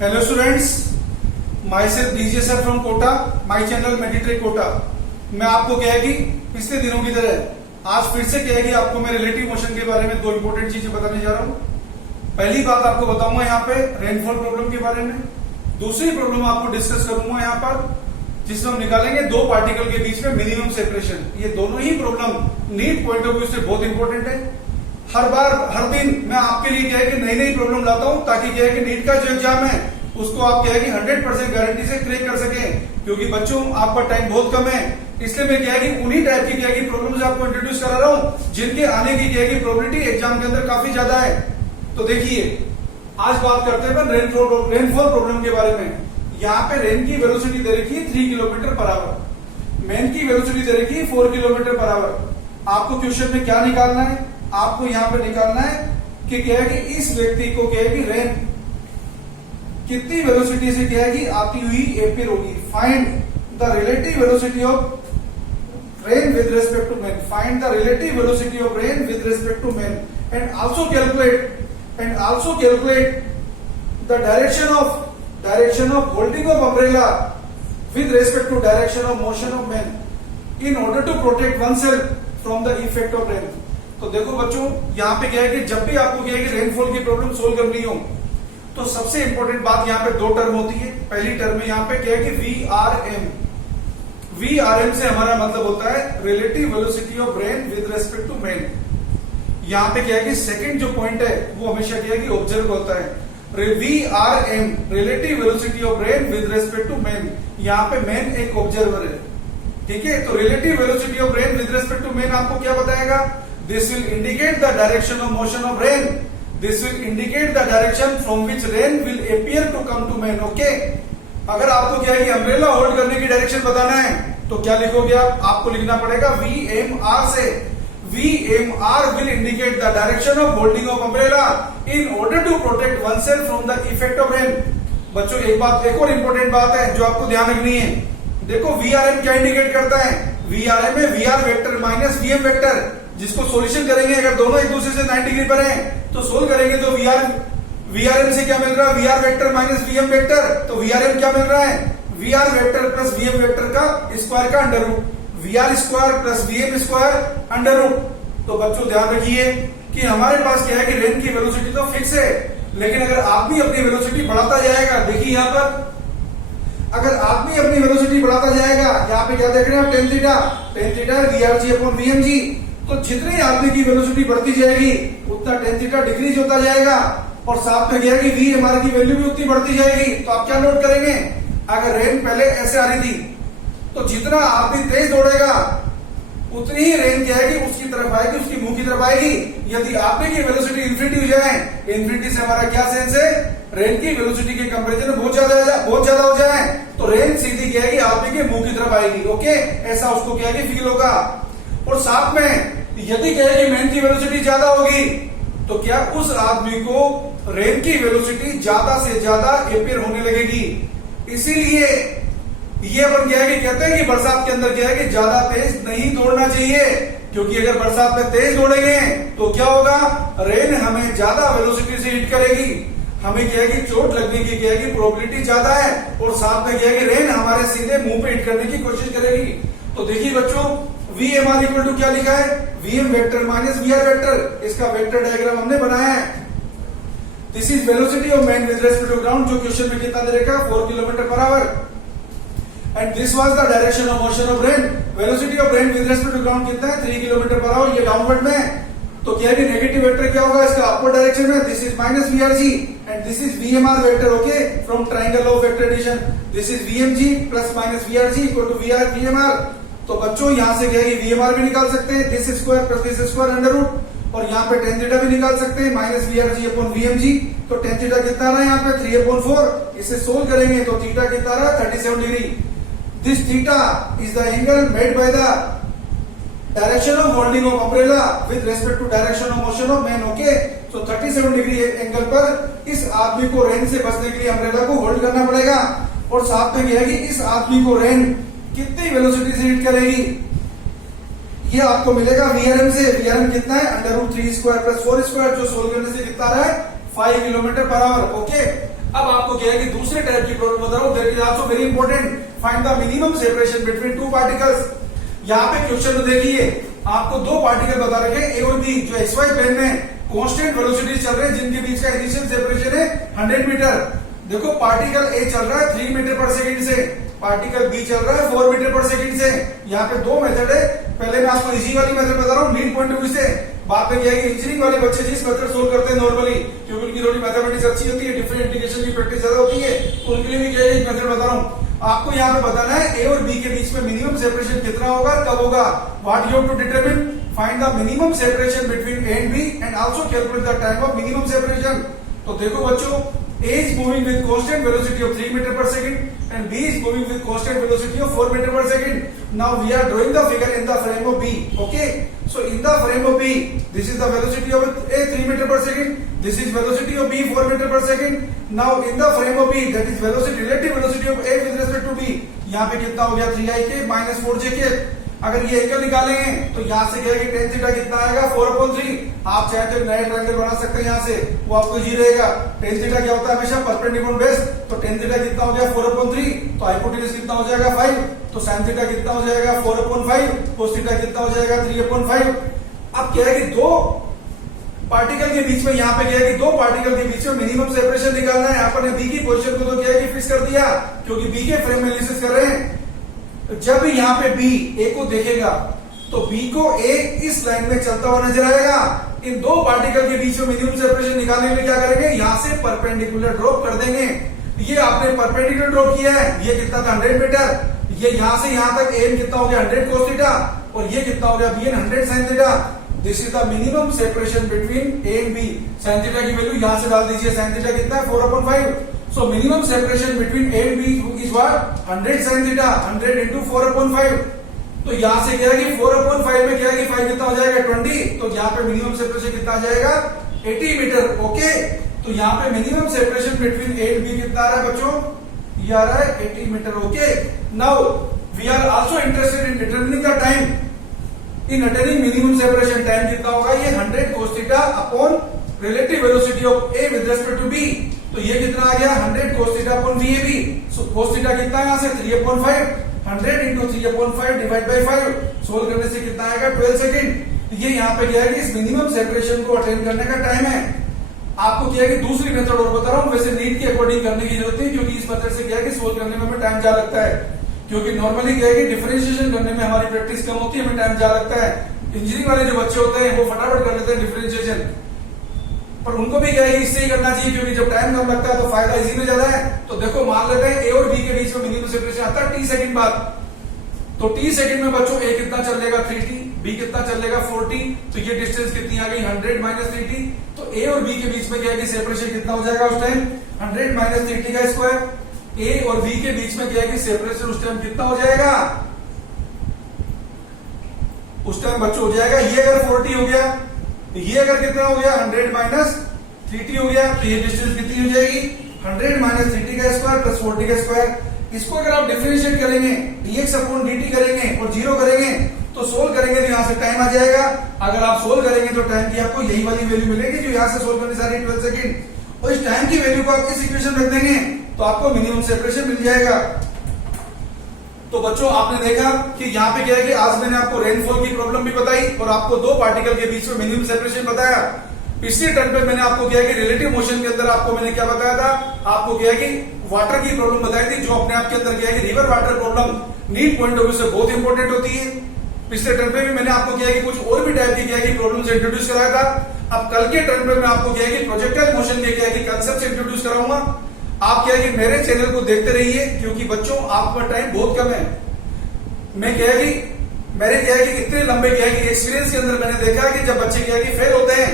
Hello students, myself DJ sir from Kota, my channel Meditrack Kota। मैं आपको क्या है कि पिछले दिनों की तरह आज फिर से क्या है कि आपको मैं रिलेटिव मोशन के बारे में दो इंपॉर्टेंट चीजें बताने जा रहा हूँ। पहली बात आपको बताऊंगा यहाँ पे रेनफॉल प्रॉब्लम के बारे में। दूसरी प्रॉब्लम आपको डिस्कस करूंगा यहाँ पर जिसमें हम निकालेंगे दो पार्टिकल के बीच में मिनिमम सेपरेशन। ये दोनों ही problem NEET point of view से बहुत इंपॉर्टेंट है। हर दिन मैं आपके लिए क्या है कि नई नई प्रॉब्लम लाता हूं ताकि क्या है कि नीट का जो एग्जाम है उसको आप क्या है कि 100% गारंटी से क्रैक कर सकें। क्योंकि बच्चों आपका टाइम बहुत कम है, इसलिए मैं क्या है कि उन्हीं टाइप की क्या है कि प्रॉब्लम्स आपको इंट्रोड्यूस करा रहा हूं जिनके आने की क्या है कि प्रोबेबिलिटी एग्जाम के अंदर काफी ज्यादा है। तो देखिए आज बात करते हैं रेनफॉल प्रॉब्लम के बारे में। यहाँ पे रेन की वेलोसिटी दे रखी है 3 किलोमीटर पर आवर, मैन की वेलोसिटी दे रखी है 4 किलोमीटर पर आवर। आपको क्वेश्चन में क्या निकालना है? आपको यहाँ पे निकालना है कि क्या है कि इस व्यक्ति को क्या है कि रेन कितनी वेलोसिटी से क्या है कि आती हुई एपियर होगी। Find the relative velocity of rain with respect to man. Find the relative velocity of rain with respect to man and also calculate the direction of holding of umbrella with respect to direction of motion of man in order to protect oneself from the effect of rain. तो देखो बच्चों यहाँ पे क्या है कि जब भी आपको क्या है कि रेनफॉल की प्रॉब्लम सोल्व करनी हो तो सबसे इंपॉर्टेंट बात यहाँ पे दो टर्म होती है। पहली टर्म में यहाँ पे क्या है कि VRM से हमारा मतलब होता है relative velocity of rain with respect to man. यहाँ पे क्या है कि सेकंड जो पॉइंट है वो हमेशा क्या है कि ऑब्जर्व होता है। VRM relative velocity of rain with respect to man. यहाँ पे मैन एक ऑब्जर्वर है, ठीक है। तो relative velocity of rain with respect to man आपको क्या बताएगा? This will indicate the direction of motion of rain. This will indicate the direction from which rain will appear to come to man. Okay? अगर आपको क्या है कि umbrella hold करने की डायरेक्शन बताना है तो क्या लिखोगे आप? आपको लिखना पड़ेगा VMR से। VMR will indicate the direction of holding of umbrella in order to protect oneself from the effect of rain. बच्चों एक और इंपॉर्टेंट बात है जो आपको ध्यान रखनी है। देखो VRM क्या इंडिकेट करता है? VRM है VR vector minus VM vector, जिसको सॉल्यूशन करेंगे अगर दोनों एक दूसरे से 90 डिग्री पर हैं तो सोल्व करेंगे तो VRM से क्या मिल रहा है? VR vector minus VM vector. तो VRM क्या मिल रहा है? VR vector plus VM vector का स्क्वायर का under root, VR square plus VM square under root. तो बच्चों ध्यान रखिए कि हमारे पास क्या है कि रेन की वेलोसिटी तो फिक्स है, लेकिन अगर आदमी अपनी वेलोसिटी बढ़ाता जाएगा, देखिए यहाँ पर अगर आदमी अपनी वेलोसिटी बढ़ाता जाएगा, यहाँ पे क्या देख रहे हैं आप? Tan theta VRG upon VMG। तो जितनी आदमी की वेलोसिटी बढ़ती जाएगी उतना टेन थीटा डिक्रीज होता जाएगा और साथ में क्या है कि VMR की वैल्यू भी उतनी बढ़ती जाएगी। तो आप क्या नोट करेंगे? अगर रेन पहले ऐसे आ रही थी तो जितना आदमी तेज दौड़ेगा उतनी ही रेन क्या है कि उसकी तरफ आएगी, उसकी मुंह की तरफ आएगी। यदि आदमी की वेलोसिटी इन्फिनिटी हो जाए, इन्फिनिटी से हमारा क्या सेंस है? रेन की वेलोसिटी के कंपेरिजन में बहुत ज्यादा हो जाए तो रेन सीधी क्या है कि आदमी के मुंह की तरफ आएगी। ओके, ऐसा उसको क्या है कि फील होगा। और साथ में यदि क्या है कि मैन की वेलोसिटी ज्यादा होगी तो क्या उस आदमी को रेन की वेलोसिटी ज्यादा से ज्यादा एपियर होने लगेगी। इसीलिए ये अपन क्या है कि कहते हैं कि बरसात के अंदर क्या है कि ज्यादा तेज नहीं दौड़ना चाहिए, क्योंकि अगर बरसात में तेज दौड़ेंगे तो क्या होगा? रेन हमें ज्यादा वेलोसिटी से हिट करेगी, हमें क्या है कि चोट लगने की क्या है कि प्रोबेबिलिटी ज्यादा है और साथ में क्या है कि रेन हमारे सीधे मुंह पे हिट करने की कोशिश करेगी। तो देखिए बच्चों VMR इक्वल टू क्या लिखा है? VM vector minus VR vector. इसका वेक्टर डायग्राम हमने बनाया है। This is velocity of man with respect to ground, जो क्वेश्चन में कितना दे रखा है? 4 kilometre per hour. And this was the direction of motion of rain. Velocity of rain with respect to ground कितना है? 3 किलोमीटर पर आवर। ये downward में है तो क्या है? नेगेटिव वेक्टर क्या होगा इसका? अपवर्ड डायरेक्शन में। This is minus VRG and this is VMR vector. Okay, from triangle of vector addition this is VMG plus minus VRG equal to VMR। तो बच्चों यहां से क्या है कि VMR भी निकाल सकते हैं, this square plus this square under root, और यहाँ पे टेन थीटा भी निकाल सकते हैं माइनस VRG अपॉन VMG। तो टेन थीटा कितना रहा है यहाँ पे? 3/4। इसे सोल्व करेंगे तो थीटा कितना रहा? 37 degree. This theta is the angle made by the direction of holding of umbrella with respect to direction of motion of man. Okay, तो 37 डिग्री एंगल पर इस आदमी को रेन से बचने के लिए अम्ब्रेला को होल्ड करना पड़ेगा। और साथ में क्या है कि इस आदमी को रेन कितनी वेलोसिटी से हिट करेगी ये आपको मिलेगा VRM से। VRM कितना है? √3² + 4² जो सोल्व करने से कितना रहा है? 5 किलोमीटर पर आवर। ओके, अब आपको क्या है कि दूसरे टाइप की प्रॉब्लम बता रहा हूं, that is also very important, find the minimum separation between two particles. यहाँ पे क्वेश्चन में देखिए आपको दो पार्टिकल बता रखे ए और बी, जो एक्स वाई प्लेन में कांस्टेंट वेलोसिटी चल रहे हैं, जिनके बीच का इनिशियल सेपरेशन है 100 मीटर। देखो पार्टिकल ए चल रहा है 3 मीटर पर सेकंड से, पार्टिकल बी चल रहा है 4 मीटर पर सेकंड से। यहाँ पे दो मेथड है, पहले मैं आपको इजी वाली मेथड बता रहा हूँ नीट पॉइंट ऑफ व्यू से, बाद में क्या है कि इंजीनियरिंग वाले बच्चे जिस मेथड सोल्व करते हैं नॉर्मली, क्योंकि उनकी थोड़ी मैथमेटिक्स अच्छी होती है, डिफरेंट इंटीग्रेशन की प्रैक्टिस ज्यादा होती है, तो उनके लिए भी क्या है मेथड बता रहा हूँ। आपको यहाँ पे बताना है ए और बी के बीच में मिनिमम सेपरेशन कितना होगा, कब होगा, what you have to determine, find the minimum separation between A and B and also calculate the time of minimum separation. तो देखो बच्चों, A is moving with constant velocity of 3 meter per second and B is moving with constant velocity of 4 meter per second. Now we are drawing the figure in the frame of B. Okay. So in the frame of B, this is the velocity of A 3 meter per second. This is velocity of B 4 meter per second. Now in the frame of B, that is velocity, relative velocity of A with respect to B. यहाँ पे कितना हो गया 3ik minus 4jk। अगर ये angle निकालेंगे तो यहाँ से क्या है कि tan थीटा कितना आएगा 4/3। आप चाहे तो नया ट्रायंगल बना सकते हैं यहाँ से, वो आपको इजी रहेगा। tan थीटा क्या होता है हमेशा परपेंडिकुलर बेस, तो tan थीटा कितना हो गया 4/3, तो हाइपोटेन्यूज कितना हो जाएगा 5, तो sin थीटा कितना हो जाएगा 4/5, cos थीटा कितना हो जाएगा 3/5। अब क्या है कि दो पार्टिकल के बीच में, यहाँ पे क्या है कि दो पार्टिकल के बीच में मिनिमम सेपरेशन निकालना है। आपने बी की पोजीशन को तो क्या है कि फिक्स कर दिया, क्योंकि बी के फ्रेम में एनालिसिस कर रहे हैं। जब यहाँ पे बी ए को देखेगा तो बी को ए इस लाइन में चलता हुआ नजर आएगा। इन दो पार्टिकल के बीच में मिनिमम सेपरेशन निकालने के लिए क्या करेंगे, यहाँ से परपेंडिकुलर ड्रॉप कर देंगे। ये आपने परपेंडिकुलर ड्रॉप किया है, ये कितना था 100 मीटर, ये यहाँ से यहाँ तक एन कितना हो गया 100 cos थीटा, और ये कितना हो गया bn 100 sin theta. This is the minimum separation between A and B. sin theta की वैल्यू यहाँ से डाल दीजिए, sin थीटा कितना है 4/5। So minimum separation between A and B is what? 100 sin theta, 100 into 4/5। तो यहाँ से क्या है कि 4/5 में क्या है कि 5 कितना हो जाएगा 20, तो यहाँ पे मिनिमम सेपरेशन कितना आ जाएगा 80 मीटर। ओके, तो यहाँ पे minimum separation between A and B कितना आ रहा है बच्चों, ये आ रहा है 80 metre. Okay, now we are also interested in determining the time in attaining minimum separation. Time कितना होगा, ये 100 cos theta upon relative velocity of A with respect to B। तो ये कितना आ गया 100 cos theta upon VAB। So cos theta कितना है यहाँ से 3/5, 100 into 3/5 डिवाइड बाय 5, सोल्व करने से कितना आएगा 12 सेकंड। ये यहाँ पे क्या है कि इस मिनिमम सेपरेशन को अटेन करने का टाइम है। आपको क्या है कि दूसरी मेथड और बता रहा हूँ, वैसे नीट के अकॉर्डिंग करने की जरूरत नहीं, क्योंकि इस मेथड से क्या है कि सोल्व करने में हमें टाइम ज्यादा लगता है, क्योंकि नॉर्मली क्या है कि डिफरेंशिएशन करने में हमारी प्रैक्टिस कम होती है, हमें टाइम ज्यादा लगता है। इंजीनियरिंग वाले जो बच्चे होते हैं वो फटाफट कर लेते हैं डिफरेंशिएशन, पर उनको भी क्या है इससे ही करना चाहिए, क्योंकि जब टाइम कम लगता है तो फायदा इसी में ज्यादा है। तो देखो मान लेते हैं ए और बी के बीच में मिनिमम सेपरेशन आता है t सेकंड बाद, तो t सेकंड में बच्चों ए कितना चलेगा 3t, बी कितना चलेगा 4t, तो ये डिस्टेंस कितनी आ गई 100 माइनस 3t। तो ए और बी के बीच में क्या है कि सेपरेशन कितना हो जाएगा उस टाइम 100 माइनस 3t का स्क्वायर। ए और बी के बीच में क्या है कि सेपरेशन उस टाइम कितना हो जाएगा, उस टाइम बच्चों हो जाएगा, ये अगर 40 हो गया, ये अगर कितना हो गया 100 माइनस 3t हो गया, तो ये डिस्टेंस कितनी हो जाएगी 100 माइनस 3t का स्क्वायर प्लस 4t का स्क्वायर। इसको अगर आप डिफरेंशिएट करेंगे dx अपॉन dt करेंगे और जीरो करेंगे तो सोल्व करेंगे तो यहाँ से टाइम आ जाएगा। अगर आप सोल्व करेंगे तो टाइम की आपको यही वाली वैल्यू मिलेगी जो यहाँ से सोल्व करनी सारी 12 सेकंड, और इस टाइम की वैल्यू को आप इस इक्वेशन में रख देंगे तो आपको मिनिमम सेपरेशन मिल जाएगा। तो बच्चों आपने देखा कि यहाँ पे क्या है कि आज मैंने आपको रेनफॉल की प्रॉब्लम भी बताई और आपको दो पार्टिकल के बीच में मिनिमम सेपरेशन बताया। पिछले टर्म पे मैंने आपको क्या है कि रिलेटिव मोशन के अंदर आपको मैंने क्या बताया था, आपको क्या है कि वाटर की प्रॉब्लम बताई थी, जो अपने आप के अंदर क्या है कि river water problem NEET point of view से बहुत इंपॉर्टेंट होती है। पिछले टर्म पे भी मैंने आपको क्या है कि कुछ और भी टाइप की क्या है कि प्रॉब्लम्स इंट्रोड्यूस कराया था। अब कल के टर्म पे मैं आपको क्या है कि प्रोजेक्टाइल मोशन के क्या है कि कंसेप्ट इंट्रोड्यूस कराऊंगा। आप क्या है कि मेरे चैनल को देखते रहिए, क्योंकि बच्चों आपका टाइम बहुत कम है। मैं क्या है कि मेरे क्या है कि इतने लंबे क्या है कि एक्सपीरियंस के अंदर मैंने देखा कि जब बच्चे क्या है कि फेल होते हैं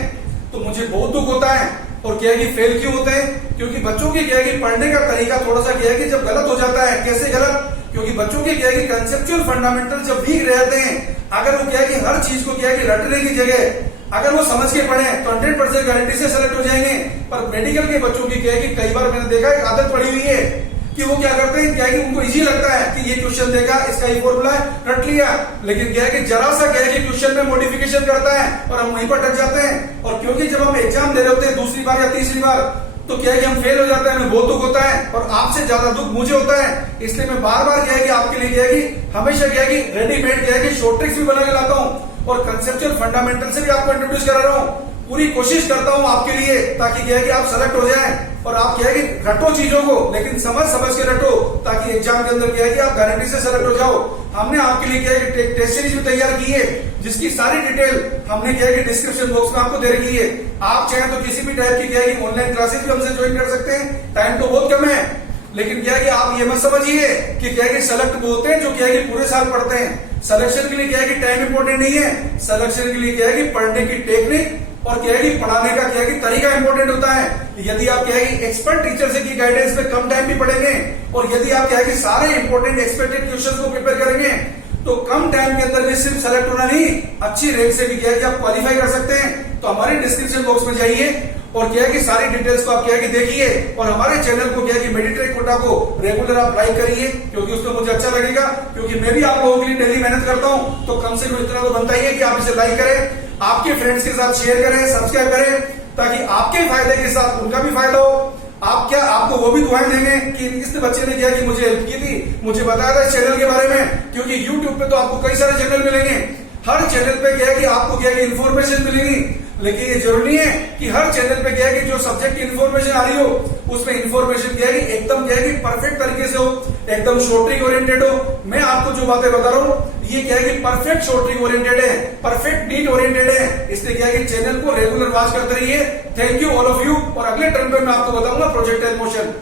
तो मुझे बहुत दुख होता है। और क्या है कि फेल क्यों होते हैं, क्योंकि बच्चों के क्या है कि पढ़ने का तरीका थोड़ा सा क्या है कि जब गलत हो जाता है। कैसे गलत, क्योंकि बच्चों के क्या है कि कंसेप्चुअल फंडामेंटल जब वीक रहते हैं, अगर वो क्या है कि हर चीज को क्या है कि रटने की जगह अगर वो समझ के पढ़े तो 100% गारंटी से सेलेक्ट हो जाएंगे। पर मेडिकल के बच्चों की क्या है कि कई बार मैंने देखा एक आदत पड़ी हुई है कि वो क्या करते हैं, क्या है कि उनको इजी लगता है कि ये क्वेश्चन देखा, इसका ये फॉर्मूला है, रट लिया। लेकिन क्या है कि जरा सा क्या है कि क्वेश्चन में मॉडिफिकेशन करता है और हम वहीं पर अटक जाते हैं। और क्योंकि जब हम एग्जाम दे रहे होते हैं दूसरी बार या तीसरी बार, तो क्या है कि हम फेल हो जाते हैं, हमें बहुत दुख होता है और आपसे ज्यादा दुख मुझे होता है। इसलिए मैं बार बार क्या है कि आपके लिए क्या है कि हमेशा क्या है कि रेडीमेड क्या है कि शॉर्ट ट्रिक्स भी बना के लाता हूं और कंसेप्चुअल फंडामेंटल से भी आपको इंट्रोड्यूस करा रहा हूं। पूरी कोशिश करता हूं आपके लिए, ताकि क्या है कि आप सेलेक्ट हो जाएं और आप क्या है कि रटो चीजों को, लेकिन समझ समझ के रटो, ताकि एग्जाम के अंदर क्या है कि आप गारंटी से सेलेक्ट हो जाओ। हमने आपके लिए क्या है कि टेस्ट सीरीज भी तैयार की है, जिसकी सारी डिटेल हमने क्या है कि डिस्क्रिप्शन बॉक्स में आपको दे रखी है। आप चाहें तो किसी भी टाइप की क्या है कि ऑनलाइन क्लासेस भी हमसे ज्वाइन कर सकते हैं। टाइम तो बहुत कम है, लेकिन क्या है कि आप ये मत समझिए कि क्या है कि सेलेक्ट होते हैं जो क्या है कि पूरे साल पढ़ते हैं। सिलेक्शन के लिए क्या है कि टाइम इंपॉर्टेंट नहीं है, सिलेक्शन के लिए क्या है कि पढ़ने की टेक्निक और क्या है कि पढ़ाने का क्या है कि तरीका इंपॉर्टेंट होता है। यदि आप क्या है कि एक्सपर्ट टीचर से की गाइडेंस में कम टाइम भी पढ़ेंगे और यदि आप क्या है कि सारे इंपॉर्टेंट एक्सपेक्टेड क्वेश्चंस को प्रिपेयर करेंगे, तो कम टाइम के अंदर भी सिर्फ सेलेक्ट होना नहीं, अच्छी रैंक से भी क्या है कि आप क्वालिफाई कर सकते हैं। तो हमारे डिस्क्रिप्शन बॉक्स में जाइए और क्या है कि सारी डिटेल्स को आप क्या है कि देखिए और हमारे चैनल को क्या है कि मेडिट्रेक कोटा को रेगुलर आप लाइक करिए, क्योंकि उसको मुझे अच्छा लगेगा, क्योंकि मैं भी आप लोगों के लिए डेली मेहनत करता हूं। तो कम से कम इतना तो बनता ही है कि आप इसे लाइक करें, आपके फ्रेंड्स के साथ शेयर करें, सब्सक्राइब करें, ताकि आपके फायदे के साथ उनका भी फायदा हो। आप क्या आपको वो भी दुआएं देंगे कि इस बच्चे ने क्या कि मुझे हेल्प की थी, मुझे बताया था इस चैनल के बारे में, क्योंकि यूट्यूब पे तो आपको कई सारे चैनल मिलेंगे। हर चैनल पे क्या है कि आपको क्या है कि इन्फॉर्मेशन मिलेगी, लेकिन ये जरूरी है कि हर चैनल पे क्या है कि जो सब्जेक्ट की इन्फॉर्मेशन आ रही हो उसमें इन्फॉर्मेशन क्या है कि एकदम क्या है कि परफेक्ट तरीके से हो, एकदम शॉर्ट ट्रिक ओरिएंटेड हो। मैं आपको जो बातें बता रहा हूँ ये क्या है कि परफेक्ट शॉर्ट ट्रिक ओरिएंटेड है, परफेक्ट नीट ओरिएंटेड है। इसलिए क्या है कि चैनल को रेगुलर वॉच करते रहिए। Thank you all of you. और अगले टर्म पे मैं आपको बताऊंगा प्रोजेक्टाइल मोशन।